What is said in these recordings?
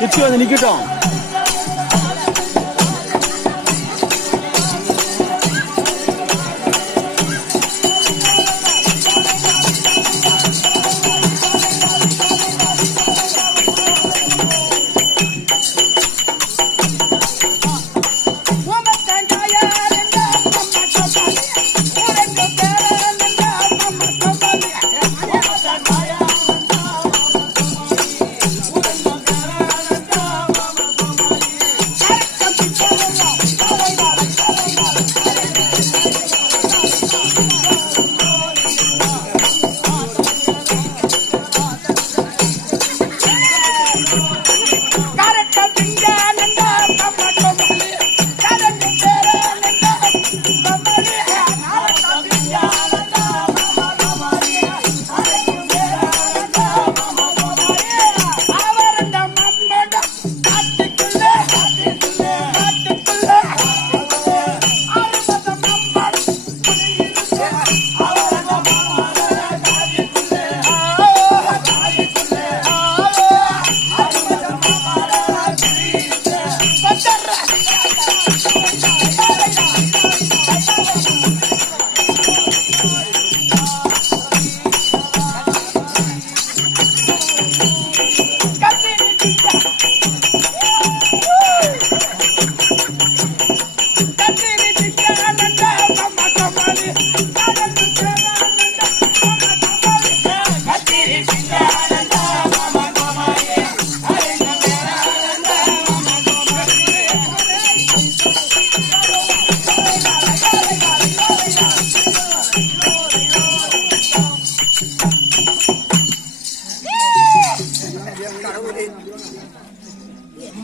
குச்சி நிக்கட்டும்.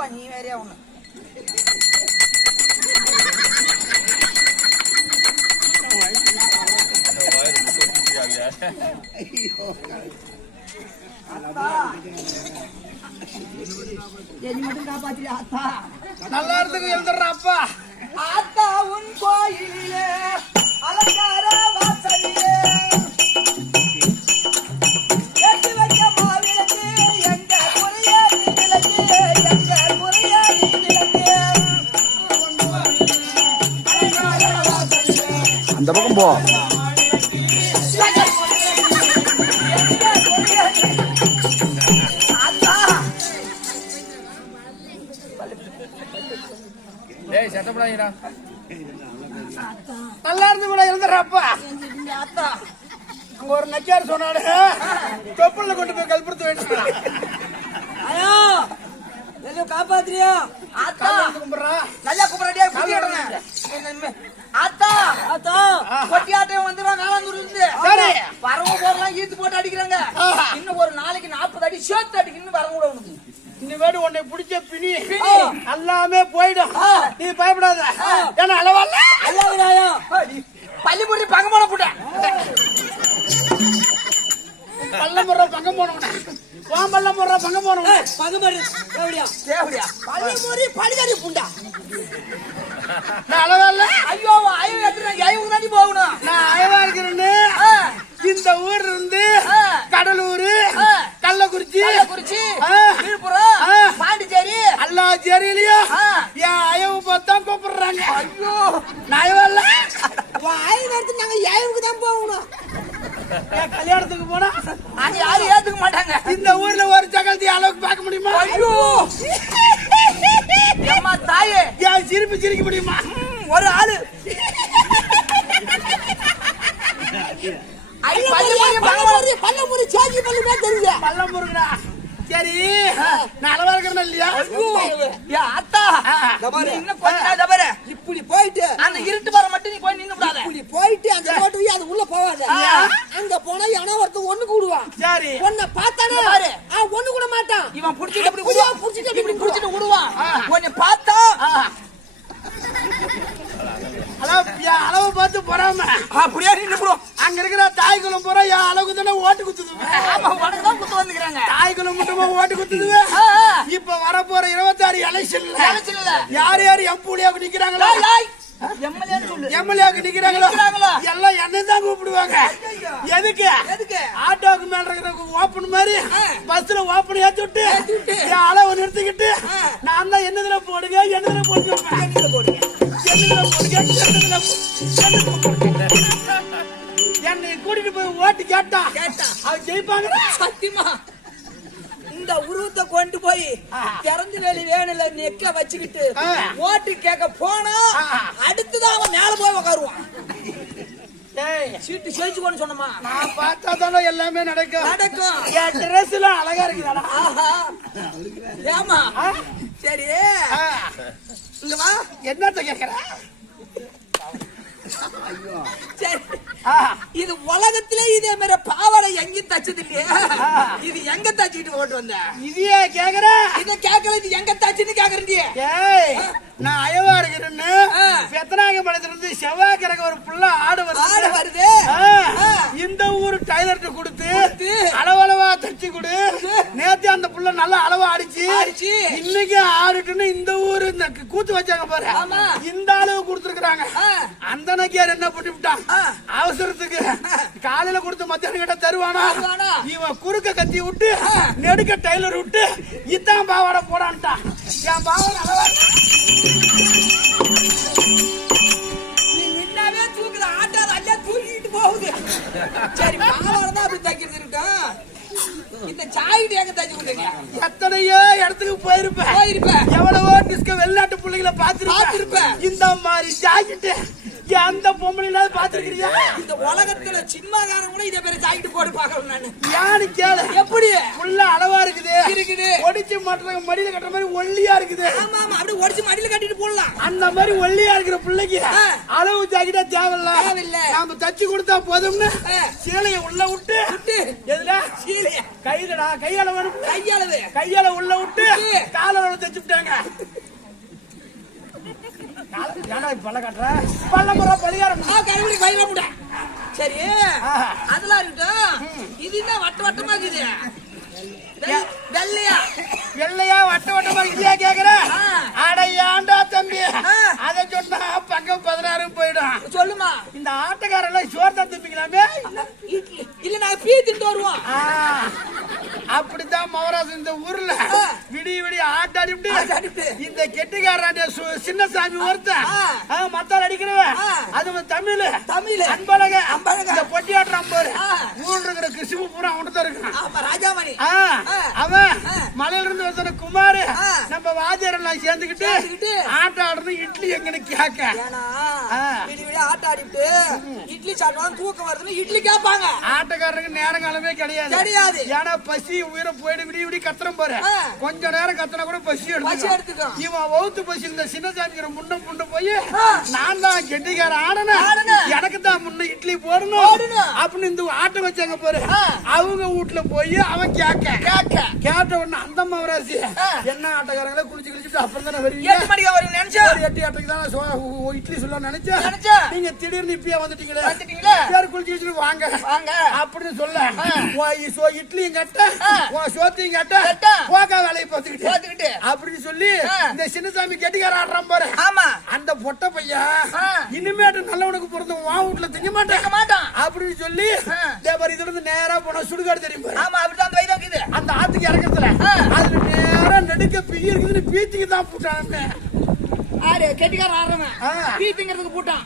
ஹுய். அடடா. இருப்பா நீ வேறையா ஒண்ணு என் மட்டும் காப்பாத்தியா அத்தா நல்லா இருந்துக்கு எழுதுறா அப்பா ஆத்தா உன் கோயிலே அலங்கார அந்த பக்கம் போ. நல்லா இருந்து கூட அங்க ஒரு நக்கியார் சொன்னாடு தொப்புல கொண்டு போய் கல்புரத்து வச்சுக்கலாம் ஐயோ காப்பாத்துறியா? ஆத்தா. கும்பிடுறா. நல்லா கும்பிடடியா குட்டி ஆடுறேன் ஆத்தா ஆத்தா கொட்டி ஆட்டம் வந்துடும் நாலாந்தூர்ல இருந்து சரி. பறவை போறலாம் ஈத்து போட்டு அடிக்கிறாங்க. இன்னும் ஒரு நாளைக்கு நாற்பது அடி சேர்த்து அடிக்கணும் வரங்க கூட உனக்கு இந்த வேடு உன்னை பிடிச்ச பிணி. எல்லாமே போயிடும். நீ பயப்படாத. ஏன்னா அளவல்ல அல்லாவிடாயா பள்ளிமுறை பங்கமான போட்டேன் பல்ல முறை பங்கம் போனவன வான் பல்ல முறை பங்கம் போனவன பங்கமாடு தேவடியா பள்ளிமுறை புண்டா நான் அளவல்ல ஐயோ ஐயோ எத்தனை ஐயோ தாண்டி போகணும் நான் அயவா இருக்கிறேன்னு ஆ, இந்த ஊர் இருந்து ஆ. கடலூர் ஆ. கள்ளக்குறிச்சி கள்ளக்குறிச்சி ஆ. விழுப்புரம் ஆ. பாண்டிச்சேரி ஆ. என் அயவு பார்த்தா கூப்பிடுறாங்க. ஐயோ. நான் அயவல்ல வாய் எடுத்து நாங்க ஏழுக்கு தான் போகணும். கல்யாணத்துக்கு போனா? அது யாரும் ஏத்துக்க மாட்டாங்க. இந்த ஊர்ல ஒரு சகலத்தி அளவுக்கு பார்க்க முடியுமா? ஐயோ. அம்மா தாயே. என் சிரிப்பு சிரிக்க முடியுமா? ஒரு ஆளு. சரி. நான் அளவா இருக்கிறேன் இல்லையா? அத்தா. என்ன கொஞ்சம் ஓப்பன் மாதிரி. பஸ்ல ஓப்பன் ஏத்தி விட்டு. என் அளவு நிறுத்திக்கிட்டு. நான் தான் என்னதுல போடுங்க என்னதுல போடுங்க எதுல போடுங்க என்னதுல போடுங்க என்னதுல என்னதுல போடுங்க என்னை கூட்டிட்டு போய் ஓட்டு கேட்டா கேட்டா. அவன் ஜெயிப்பாங்க சத்தியமா இந்த உருவத்தை கொண்டு போய் திறந்து வெளி வேணுல நெக்க வச்சுக்கிட்டு. ஓட்டு கேட்க போனா. அடுத்துதான் அவன் மேல போய் உட்காருவான் டேய் சீட்டு சேர்த்துக்கோன்னு சொன்னமா நான் பார்த்தா தானே எல்லாமே நடக்கும். நடக்கும். என் ட்ரெஸ் எல்லாம் அழகா இருக்குதாடா. ஆஹா. ஏமா? சரி. இங்க வா. என்னத்த கேக்குற? சரி. இது உலகத்திலே இதே மாதிரி பாவாடை எங்கேயும் தச்சது இல்லையா இது எங்க தச்சுக்கிட்டு ஓட்டு வந்த? இதையே கேக்குற? இத கேட்கல இது எங்க தச்சுன்னு கேக்குறீங்க? ஏய் நான் அயவா இருக்கிறேன்னு ஆ. பெத்தனாங்க படத்துல இருந்து செவ்வாய்க்கிழமை ஒரு புள்ள ஆடு ஆடு வருது வருது ஆ. ஆ. இந்த ஊர் டைலர்ட்ட கொடுத்து. அளவளவா தச்சு கொடு நேத்து அந்த புள்ள நல்லா அளவா அடிச்சு அடிச்சு. இன்னைக்கு ஆடுட்டுன்னு இந்த ஊரு இந்த கூத்து வச்சாங்க பாரு ஆமா. இந்த அளவு கொடுத்துருக்காங்க. அந்த நக்கியார் என்ன பண்ணி விட்டான். அவசரத்துக்கு காலையில கொடுத்து மத்தியானம் கிட்ட தருவானா தருவானா? இவன் குறுக்க கத்தி விட்டு நெடுக்க டைலர் விட்டு இத்தான் பாவாடை போடான்ட்டான் என் பாவாடை அளவா சரி பாவாடை தான் அப்படி தைக்கிறது இருக்கட்டும் இந்த சாய்கிட்ட எங்க தைச்சு கொடுங்க எத்தனையோ இடத்துக்கு போயிருப்பேன். போயிருப்ப எவ்வளவோ டிஸ்க வெளிநாட்டு பிள்ளைகளை பார்த்திருப்ப. பார்த்திருப்பேன். இந்த மாதிரி ஜாக்கெட்டு எந்த பொம்பளையில பாத்துருக்கிறியா இந்த உலகத்துல சின்னகாரன் கூட இதை பேர சாய்கிட்டு போட்டு பாக்கணும் நானு. யானு கேளு? எப்படி? புள்ள அளவா இருக்குது இருக்குது. ஒடிச்சு மாட்டுற மடியில கட்டுற மாதிரி ஒல்லியா இருக்குது. ஆமா ஆமா. அப்படியே ஒடிச்சு மடியில கட்டிட்டு போடலாம். அந்த மாதிரி ஒல்லியா இருக்கிற பிள்ளைக்கு. அளவு ஜாக்கெட்டா தேவையில்ல. தேவையில்ல. நாம தச்சு கொடுத்தா போதும்னு. சீலைய உள்ள விட்டு விட்டு. எதுல? சீலைய. கைதடா கையால கையளவு கையால உள்ள விட்டு. காலோட தச்சு விட்டாங்க. இப்ப பல்ல காட்டுற? பல்ல முறை கருவிடி கையில முட சரி. அதெல்லாம் இருக்கட்டும். இது என்ன வட்ட வட்டமா இருக்குது? வெள்ளையா வெள்ளையா வட்ட வட்டமா இதையா கேக்குற. அட ஏன்டா தம்பி. அத சொன்னா பக்கம் பதினாறு போயிடும் சொல்லுமா இந்த ஆட்டக்காரெல்லாம் சோறு தான் திம்பிக்கலாமே இட்லி இல்ல நாங்க பீ திட்டு வருவோம் அப்படித்தான் மவராசு இந்த ஊர்ல. விடிய விடிய ஆட்டாடிட்டு. இந்த கெட்டிக்காரன் சின்னசாமி ஒருத்தன் மத்தால் அடிக்கிறவன். அது தமிழ் தமிழ். அன்பழக. இந்த பொட்டி ஆட்டுறான் பாரு ஆ. ஊர்ல இருக்கிற கிருஷ்ண பூரா அவன்கிட்ட தான் இருக்கான் ராஜாமணி. அவன். மலையில இருந்து வந்த குமார். நம்ம வாத்தியார் எல்லாம் சேர்ந்துக்கிட்டு சேர்ந்துக்கிட்டு. ஆட்ட ஆடுறது இட்லி எங்கன்னு கேட்க ஏன்னா ஆ. விடி விடி ஆட்ட ஆடிட்டு இட்லி சாப்பிட்டா தூக்கம் வருதுன்னு இட்லி கேட்பாங்க ஆட்டக்காரருக்கு நேரம் காலமே கிடையாது கிடையாது. ஏன்னா பசி உயிரை போயிடு விடி விடி கத்துறோம் பாரு. கொஞ்ச நேரம் கத்துனா கூட பசி பசி எடுத்துக்கும். இவன் வவுத்து பசி இந்த சின்னசாமிக்கிற முன்ன புண்டு போய். நான் தான் கெட்டிக்கார ஆடணும். எனக்கு தான் முன்ன இட்லி போடணும். அப்படின்னு இந்த ஆட்டை வச்சாங்க பாரு. அவங்க வீட்டுல போய் அவன் கேட்க கேட்க. கேட்ட உடனே அந்த மவராசி. என்ன ஆட்டக்காரங்களே குளிச்சு குளிச்சுட்டு அப்புறம் தானே வருவீங்க எட்டு மணிக்கு வரும் நினைச்சா ஒரு எட்டு எட்டுக்கு தான் இட்லி சொல்ல நினைச்சேன் நினைச்சேன். நீங்க திடீர்னு இப்பயே வந்துட்டீங்களே வந்துட்டீங்களே. பேர் குளிச்சு வச்சுட்டு வாங்க வாங்க. அப்படின்னு சொல்ல இட்லியும் கட்ட சோத்தையும் கட்ட. போக்கா வேலையை பார்த்துக்கிட்டு பார்த்துக்கிட்டு. அப்படின்னு சொல்லி. இந்த சின்னசாமி கெட்டிக்கார ஆடுறான் பாரு ஆமா அந்த பொட்ட பையன். இனிமேட்டு நல்லவனுக்கு பிறந்த உன் வீட்டுல திங்க மாட்டேன் மாட்டான் அப்படின்னு சொல்லி ஆ. இதே பாரு இதுல இருந்து நேரா போனா சுடுகாடு தெரியும் ஆமா அப்படிதான் அந்த இருக்குது அந்த ஆத்துக்கு இறக்கத்துல. அதுல நேரா நடுக்க பிய் இருக்குதுன்னு பீச்சுக்கு தான் போட்டாங்க ஆறு கெட்டிக்காரன் ஆடுறவன் ஆ. பீ திங்கிறதுக்கு போட்டான்.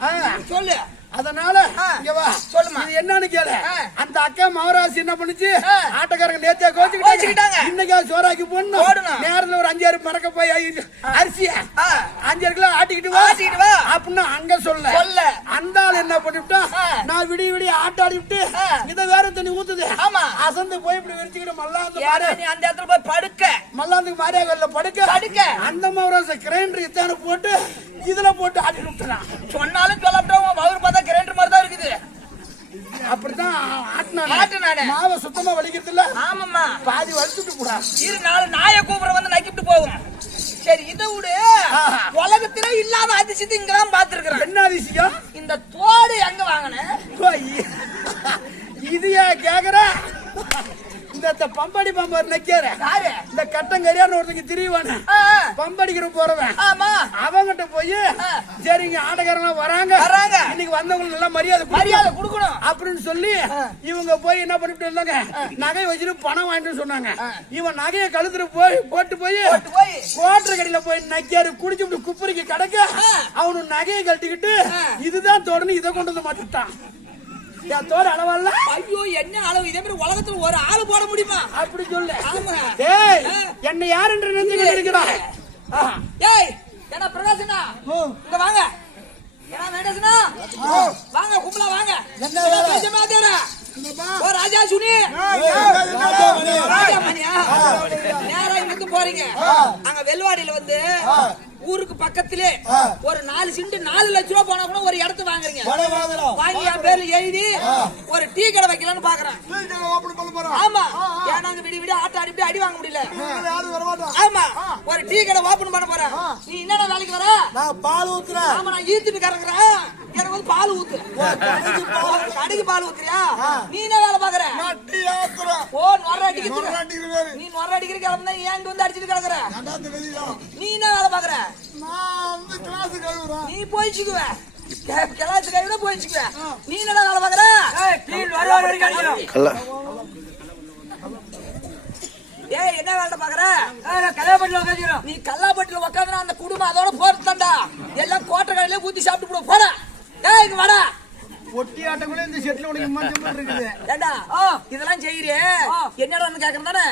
சொல்லு அதனால. இங்க வா சொல்லுமா. இது என்னன்னு கேளு. அந்த அக்கா மகராசி என்ன பண்ணுச்சு. ஆட்டக்காரங்க நேத்தே கோச்சுக்கிட்டாங்க. இன்னைக்கு சோறாக்கி போடணும். நேரத்துல ஒரு அஞ்சாறு மறக்க போய் அரிசிய. அஞ்சாறு கிலோ ஆட்டிக்கிட்டு வா. அப்படின்னு அங்க சொல்ல சொல்ல. அந்த ஆள் என்ன பண்ணிவிட்டா. நான் விடிய விடிய ஆட்டாடி விட்டு. இத வேற தண்ணி ஊத்துது. ஆமா. அசந்து போய் இப்படி விரிச்சுக்கிட்டு மல்லாந்து நீ அந்த இடத்துல போய் படுக்க. மல்லாந்துக்கு மாரியா கல்ல படுக்க. படுக்க. அந்த மகராச கிரைண்டர் இத்தான போட்டு இதுல போட்டு ஆட்டி விட்டுறான் சொன்னாலும் சொல்லப்பட்டோம் அவர் பார்த்தா கிரைண்டர் மாதிரி தான் இருக்குது. அப்படித்தான் ஆட்டினானே. மாவை சுத்தமா வலிக்கிறது இல்ல ஆமாம்மா. பாதி வலிச்சுட்டு போடா. இரு நாலு நாயை கூப்பிட வந்து நக்கிட்டு போகும். சரி இதை விடு. உலகத்திலே இல்லாத அதிசயத்தை இங்கதான் பாத்துருக்கிறேன் என்ன அதிசயம்? கோடி எங்க வாங்கின? இது ஏன் கேக்குற? இந்த பம்படி பம்பர் நிக்கிற இந்த கட்டங்கரியான்னு ஒருத்தங்க திரிவானே பம்படிக்கிற போறவன். ஆமா. அவங்கிட்ட போய். சரிங்க ஆட்டக்காரங்க வராங்க. வராங்க. இன்னைக்கு வந்தவங்களுக்கு நல்லா மரியாதை. மரியாதை கொடுக்கணும். அப்படின்னு சொல்லி இவங்க போய் என்ன பண்ணிட்டு இருந்தாங்க? நகை வச்சுட்டு பணம் வாங்கிட்டு சொன்னாங்க. இவன் நகையை கழுத்துட்டு போய் போட்டு போய் போட்டு போய். கோட்டை கடையில போய் நக்கியாரு குடிச்சு குப்புரிக்கு கிடக்க. அவனு நகையை கழட்டிக்கிட்டு. இதுதான் தோடுன்னு இதை கொண்டு வந்து மாட்டிட்டான் என் தோடு அளவல்ல? ஐயோ என்ன அளவு? இதே மாதிரி உலகத்துல ஒரு ஆளு போட முடியுமா? அப்படி சொல்லு. ஆ. என்னை யார் என்று நினைச்சு இருக்கிறாய் ஏய் என்ன பிரகாசனா இங்க வாங்க. ஏன்னா வேண்டேசனா வாங்க கும்பலா வாங்க. என்ன? வேலை? ஓ ராஜா சுனி. நேரா இங்கிருந்து போறீங்க. அங்க வெள்வாடியில வந்து ஊருக்கு பக்கத்திலே ஒரு நாலு சிண்டு நாலு லட்ச ரூபா போனா கூட ஒரு இடத்து வாங்குறீங்க. வாங்கி என் பேர்ல எழுதி ஒரு டீ கடை வைக்கலாம்னு பாக்குறேன். ஆமா. ஏன்னா விடி விடி ஆட்ட அடிப்படி அடி வாங்க முடியல. ஆமா. ஒரு டீ கடை ஓபன் பண்ண போறேன். நீ என்னடா வேலைக்கு வர? நான் பால் ஊத்துறேன். ஆமா நான் ஈத்துட்டு கறக்குறேன். எனக்கு வந்து பால் ஊத்து. கடைக்கு பால் ஊத்துறியா? நீ என்ன வேலை பாக்குற ஓ நொற அடிக்கிறது நீ நொற அடிக்கிற கிளம்புனா ஏன் வந்து அடிச்சிட்டு கிடக்குற? நீ என்ன வேலை பாக்குற நீ போயிச்சுக்குவ. கிளாஸ் கைவிட போயிச்சுக்குவ. நீ என்ன வேலை பாக்குற ஏய் என்ன வேலை பாக்குற நீ கல்லாப்பட்டில உட்காந்து அந்த குடும்பம் அதோட போறது தாண்டா எல்லாம் கோட்டை கடையில ஊத்தி சாப்பிட்டு போட போட. ஏய் வாடா. ஒட்டி ஆட்டக்குள்ள இந்த செட்ல உனக்கு மாதிரி இருக்குது. ஏண்டா? இதெல்லாம் செய்யறியே என்னடா வந்து கேக்குறேன் தானே?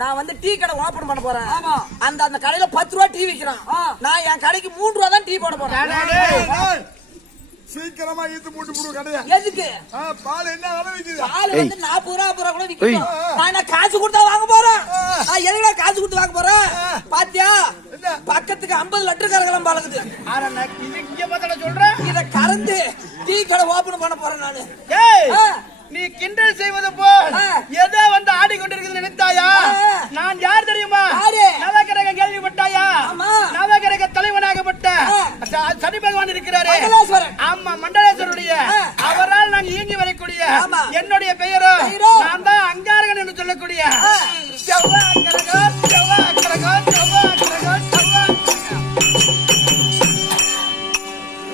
நான் வந்து டீ கடை ஓபன் பண்ண போறேன். அந்த அந்த கடையில பத்து ரூபா டீ விக்கிறான் நான் என் கடைக்கு மூணு ரூபா தான் டீ போட போறேன். சீக்கிரமா ஈத்து போட்டு போடு கடையா. எதுக்கு? பால் என்ன விலை விக்குது? பால் வந்து நாற்பது ரூபா ஐம்பது ரூபா கூட நான் காசு கொடுத்தா வாங்க போறேன்? நான் எதுக்குடா காசு கொடுத்து வாங்க போறேன்? பாத்தியா? பக்கத்துக்கு ஐம்பது லட்டு கரகலாம் பழகுது. ஆனா நான் இங்க பார்த்தா சொல்றேன். இத கறந்து டீ கடை ஓபன் பண்ண போறேன் நானு. ஏய். நீ கிண்டல் செய்வது போல். ஏதோ வந்து ஆடிக்கொண்டிருக்கிறது நினைத்தாயா. நான் யார் தெரியுமா யாரு? நவகிரக கேள்விப்பட்டாயா ஆமா. நவகிரக தலைவனாகப்பட்ட ஆ. பகவான் இருக்கிறாரு. ஆமா மண்டலேஸ்வருடைய. அவரால் நான் இயங்கி வரக்கூடிய. என்னுடைய பெயரோ? நான் தான் அங்காரகன் என்று சொல்லக்கூடிய. செவ்வாய் கிரகம் செவ்வாய் கிரகம் செவ்வாய் கிரகம் செவ்வாய்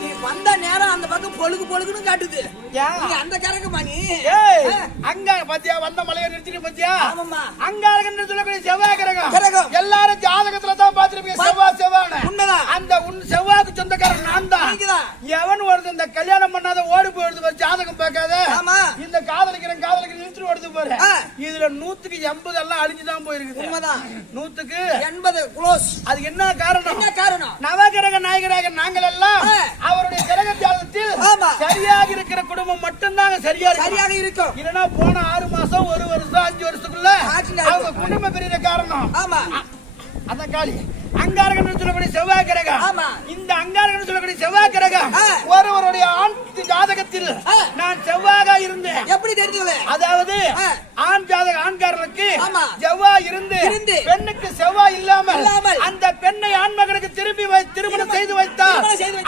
நீ வந்த நேரம் அந்த பக்கம் பொழுகு பொழுகுன்னு காட்டுது அந்த கரகமா நீ. அங்க பாத்தியா வந்த மலையை நிறுத்திட்டு பாத்தியா. அங்காரகன் சொல்லக்கூடிய செவ்வாய் கிரகம். எல்லாரும் ஜாதகத்துல தான் பாத்திருப்பீங்க செவ்வாய் செவ்வாய் உண்மைதான். அந்த உன் செவ்வாய்க்கு சொந்தக்காரன். எவன் வருது இந்த கல்யாணம் பண்ணாத ஓடி போயிடுது பாரு ஜாதகம் பார்க்காத. ஆமா. இந்த காதலிக்கிறேன் காதலிக்கிறேன் நிறுத்தி ஓடுது பாரு. இதுல நூத்துக்கு எண்பது எல்லாம் அழிஞ்சுதான் போயிருக்குது. உண்மைதான். நூத்துக்கு எண்பது க்ளோஸ் அது என்ன காரணம்? என்ன காரணம்? நவகிரக நாயகராக நாங்கள் எல்லாம். அவருடைய கிரக ஜாதகத்தில். சரியாக இருக்கிற குடும்பம் மட்டும்தாங்க சரியா சரியாக இருக்கும். இல்லனா போன ஆறு மாசம் ஒரு வருஷம் அஞ்சு வருஷத்துக்குள்ள. அவங்க குடும்ப பெரிய காரணம். ஆமா. அதான் காளி அங்காரகன் சொல்லக்கூடிய செவ்வாய் கிரகம். இந்த அங்காரகன் சொல்லக்கூடிய செவ்வாய் கிரகம். ஒருவருடைய ஆண் ஜாதகத்தில். நான் செவ்வாக இருந்தேன் எப்படி தெரிஞ்சது அதாவது. ஆண் ஜாதக ஆண்காரனுக்கு. செவ்வாய் இருந்து. பெண்ணுக்கு செவ்வாய் இல்லாமல். அந்த பெண்ணை ஆண்மகனுக்கு திருப்பி வை திருமணம் செய்து வைத்தார்.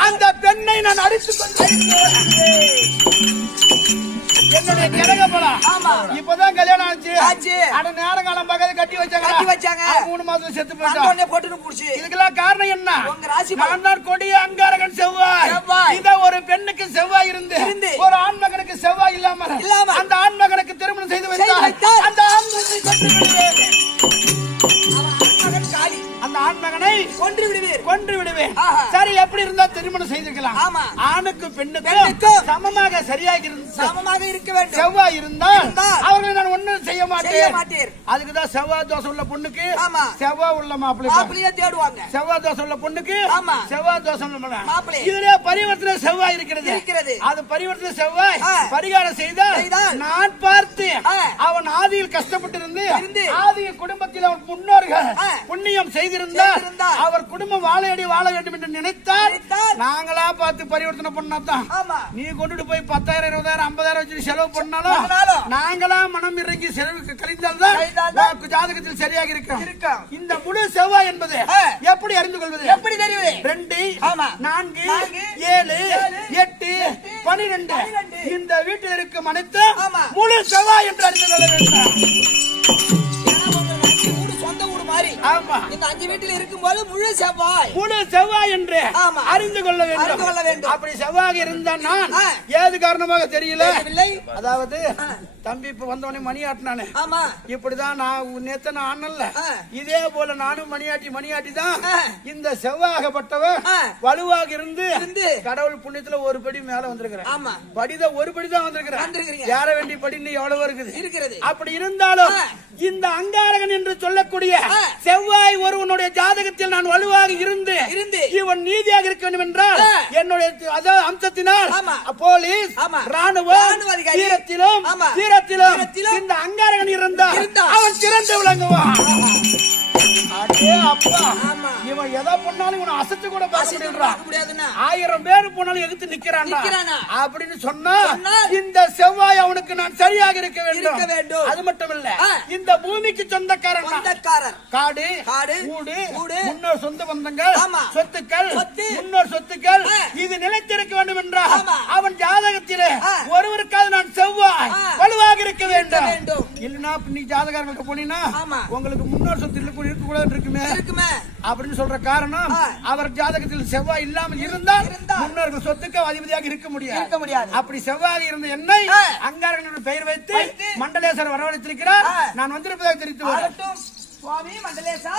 அந்த பெண்ணை நான் அடித்துக் கொண்டேன் என்னுடைய பலம் ஆமா. இப்பதான் கல்யாணம் ஆச்சு ஆச்சு. அட நேரம் காலம் பார்க்காத கட்டி வச்சாங்க கட்டி வச்சாங்க. மூணு மாசத்துல செத்து உடனே போட்டுன்னு புடிச்சு இதுக்கெல்லாம் காரணம் என்ன உங்க ராசி. நான் தான் கொடிய அங்காரகன் செவ்வாய் செவ்வாய். இத ஒரு பெண்ணுக்கு செவ்வாய் இருந்து இருந்து. ஒரு ஆண்மகனுக்கு செவ்வாய் இல்லாம. அந்த ஆண்மகனுக்கு திருமணம் செய்து வைத்தார். அந்த அவன் மகன் ஆண்மகனை கொன்று விடுவீர் கொன்று விடுவேன். சரி எப்படி இருந்தா திருமணம் செய்திருக்கலாம் ஆமா. ஆணுக்கு பெண்ணுக்கு சமமாக சரியாக இருந்து சமமாக இருக்க வேண்டும் செவ்வாய் இருந்தால் அவர்களை நான் ஒண்ணும் செய்ய மாட்டேன் அதுக்குதான் செவ்வாய் தோசை உள்ள பொண்ணுக்கு ஆமா. செவ்வாய் உள்ள மாப்பிள்ளை மாப்பிள்ளையே தேடுவாங்க செவ்வாய் தோசை உள்ள பொண்ணுக்கு ஆமா. செவ்வாய் தோசை உள்ள மகன். மாப்பிள்ளை. இதுல பரிவர்த்தனை செவ்வாய் இருக்கிறது இருக்கிறது. அது பரிவர்த்தனை செவ்வாய். பரிகாரம் செய்தால் நான் பார்த்து. அவன் ஆதியில் கஷ்டப்பட்டு இருந்து ஆதியில் குடும்பத்தில் அவன் முன்னோர்கள். புண்ணியம் செய்திருந்தால் செய்திருந்தால் அவர் குடும்பம் வாழையடி வாழ வேண்டும் என்று நினைத்தால் நாங்களா பார்த்து பரிவர்த்தனை பண்ணாதான் நீ கொண்டுட்டு போய் பத்தாயிரம் இருபதாயிரம் ஐம்பதாயிரம் வச்சு செலவு பண்ணாலும் நாங்களா மனம் இறங்கி செலவுக்கு கழிந்தால்தான் ஜாதகத்தில் சரியாக இருக்கும். இந்த முழு செவ்வாய் என்பது. எப்படி அறிந்து கொள்வது எப்படி தெரியுது ரெண்டு. நான்கு ஏழு எட்டு பனிரெண்டு. இந்த வீட்டில் இருக்கும் அனைத்து. முழு செவ்வாய் என்று அறிந்து கொள்ள வேண்டும் மாதிரி ஆமா இந்த அஞ்சு வீட்டுல இருக்கும்போது முழு செவ்வாய் முழு செவ்வாய் என்று. அறிந்து கொள்ள அறிந்து கொள்ள வேண்டும் வேண்டும். அப்படி செவ்வாய் இருந்தா நான். ஏது காரணமாக தெரியல அதாவது. தம்பி இப்ப வந்தவனே மணி ஆட்டினானே ஆமா இப்படிதான் நான் நேத்து நான் ஆனல்ல ஆ. இதே போல நானும் மணியாட்டி மணியாட்டி தான். இந்த செவ்வாகப்பட்டவன் ஆ. வலுவாக இருந்து இருந்து. கடவுள் புண்ணியத்துல ஒரு படி மேல வந்திருக்கிறேன் ஆமா படிதான் ஒரு படி தான் வந்திருக்கிறேன். யார வேண்டிய படி இன்னும் எவ்வளவு இருக்குது இருக்கிறது அப்படி இருந்தாலும். இந்த அங்காரகன் என்று சொல்லக்கூடிய. செவ்வாய் ஒருவனுடைய ஜாதகத்தில் நான் வலுவாக இருந்து இருந்து. இவன் நீதியாக இருக்க வேண்டும் என்றால். என்னுடைய அதாவது அம்சத்தினால் ஆமா. போலீஸ் ராணுவ அதிகாரி. வீரத்திலும் வீரத்திலும் இந்த அங்காரகன் இருந்தா. அவன் சிறந்து விளங்குவான் அப்பா. இவன் எதை பண்ணாலும் இவனை அசைச்சு கூட பார்க்க முடியாதுன்னா ஆயிரம் பேர் போனாலும் நிக்கிறான்டா நிக்கிறானா? அப்படின்னு சொன்னா இந்த செவ்வாய் அவனுக்கு நான் சரியாக இருக்க வேண்டும். அது மட்டும் இல்ல. இந்த பூமிக்கு சொந்தக்காரன் நான். சொந்தக்காரர் காடு காடு, ஊடு ஊடு, முன்னோர் சொந்த பந்தங்கள். சொத்துக்கள் சொத்து, முன்னோர் சொத்துக்கள். இது நிலைத்திருக்க வேண்டும் என்றால் ஆமா. அவன் ஜாதகத்திலே. ஒருவருக்காவது நான் செவ்வாய். வலுவாக இருக்க வேண்டும் வேண்டும். இல்லனா நீ ஜாதகர்களுக்கு போனீங்கன்னா. உங்களுக்கு முன்னோர் சொத்து இருக்க கூடாது இருக்குமே இருக்குமே அப்படின்னு சொல்ற காரணம். அவர் ஜாதகத்தில் செவ்வாய் இல்லாமல் இருந்தால் முன்னோர்கள் சொத்துக்கு அதிபதியாக இருக்க முடியாது இருக்க முடியாது. அப்படி செவ்வாய் இருந்த என்னை ஆ. அங்காரன் பெயர் வைத்து மண்டலேஸ்வரர் வரவழைத்திருக்கிறார். நான் வந்திருப்பதாக தெரிவித்து சுவாமி மண்டலேசா.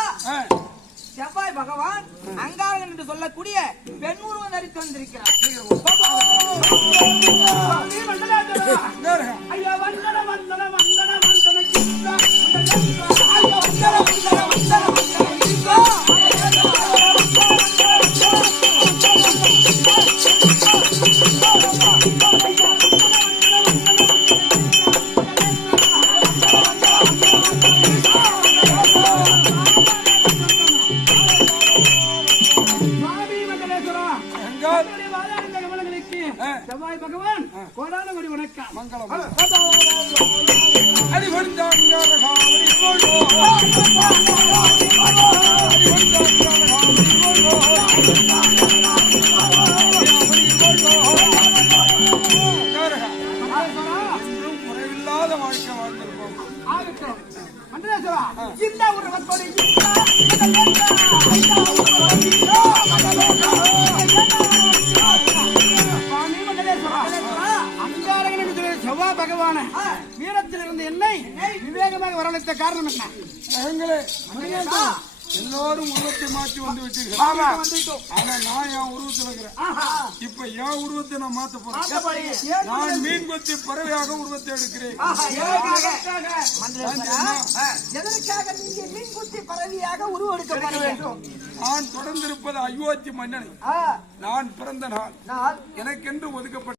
செவ்வாய் பகவான் அங்காரகன் என்று சொல்லக்கூடிய பெண் உருவம் தரித்து வந்திருக்கிறார். ஐயா வந்தன வந்தன வந்தன வந்தன. ஐயா வந்தன வந்தன வந்தன மங்களம். குறைவில்லாத வாழ்க்கை மண்டலேஸ்வரா இந்த ஒரு பகவான வீரத்தில் இருந்த என்னை விவேகமாக வரவழைத்த காரணம் என்ன? எல்லாரும் உருவத்தை மாற்றி வந்து விட்டீர்கள் ஆனா நான் என் உருவத்தில் இருக்கிறேன் இப்ப என் உருவத்தை நான் மாத்த போறேன். நான் மீன் கொத்தி பறவையாக உருவத்தை எடுக்கிறேன். எதற்காக நீங்க மீன் குத்தி பறவையாக வேண்டும். நான் தொடர்ந்திருப்பது அயோத்தி மன்னனை. நான் பிறந்த நாள். எனக்கென்று ஒதுக்கப்பட்ட